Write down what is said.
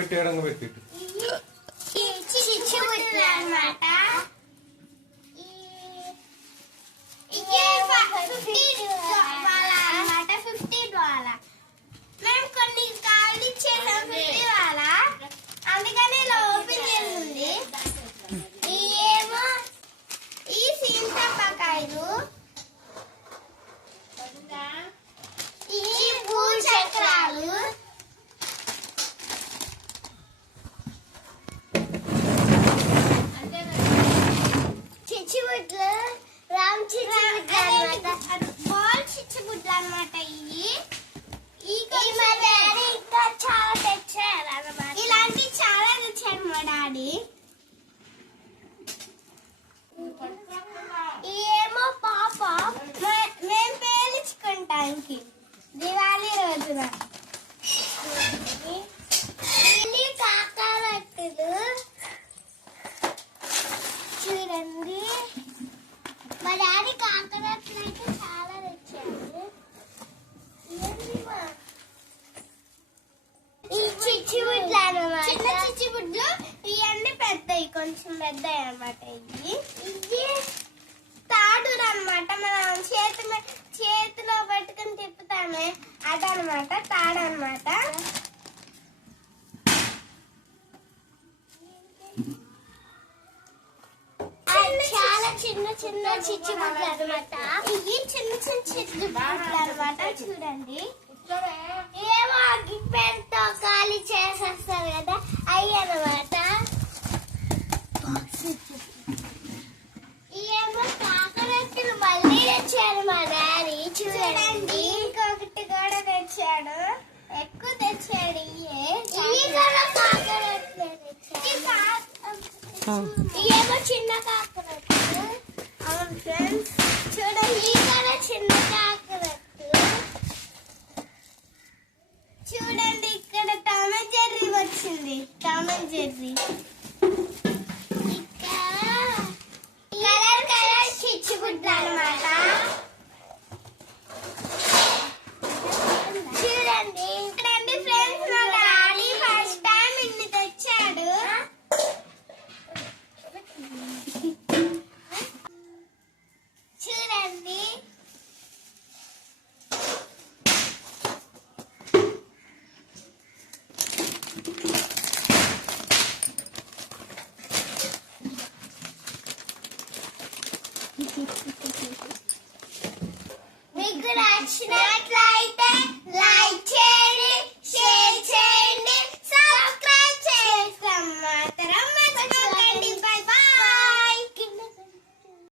పెట్టి ఎడంగా పెట్టి అన్నమాట. మేము కొన్ని కాళ్ళు ఇచ్చేసాం 50 వాళ్ళ, అందుకని ఇలా ఓపెన్ చేసింది. ఏమో ఈ సీతాపకాయలు, ఈ భూచక్రాలు, చిచ్చుబుడ్లు, రామ్ చిచ్చుబుడ్లు అన్నమాట, బాల్ చిచ్చుబుడ్లు అన్నమాట. మా డాడీ ఇంకా చాలా తెచ్చారు అన్నమాట. ఇలాంటి చాలా తెచ్చాడు మా డాడీ. ఏమో పాప మేము పేల్చుకుంటానికి దివాళీ రోజున. కాకరట్టులు చూడండి, మా డాడీ కాకరట్లు అయితే చాలా తెచ్చాడు. ఈ చిచ్చుబుడ్లు అన్నమాట, చిన్న చిచ్చుబుడ్లు. ఇవన్నీ పెద్దవి, కొంచెం పెద్దవి అన్నమాట. ఇవి తాడులు అన్నమాట, మనం చేతిలో పట్టుకుని తిప్పుతామే అదనమాట, తాడు అన్నమాట. చాలా చిన్న చిన్న చిచ్చుబుడ్లు అన్నమాట. ఇవి చిన్న చిన్న చిచ్చుబుడ్లు అన్నమాట. చూడండి, ఏమో అగ్గిపెట్టెతో ఖాళీ చేసేస్తారు కదా, అవి అన్నమాట. ఏమో కాకరొత్తులు మళ్ళీ తెచ్చాడు మా డాడీ. చూడండి, ఇంకొకటి కూడా తెచ్చాడు, ఎక్కువ తెచ్చాడు. ఇవి కూడా కాకరొత్తులు తెచ్చాడు. ఏమో చిన్న కాకరొత్తులు. అవును ఫ్రెండ్స్, చూడండి, ఇవి కూడా చిన్న కాకరొత్తులు. చూడండి, ఇక్కడ టామ్ అండ్ జెర్రీ వచ్చింది, Tom and Jerry. Colour colour చిచ్చుబుడ్లు అన్నమాట. చూడండి ఫ్రెండ్స్, మా డాడీ ఫస్ట్ టైం ఇన్ని తెచ్చాడు. చూడండి, మీకు నచ్చిన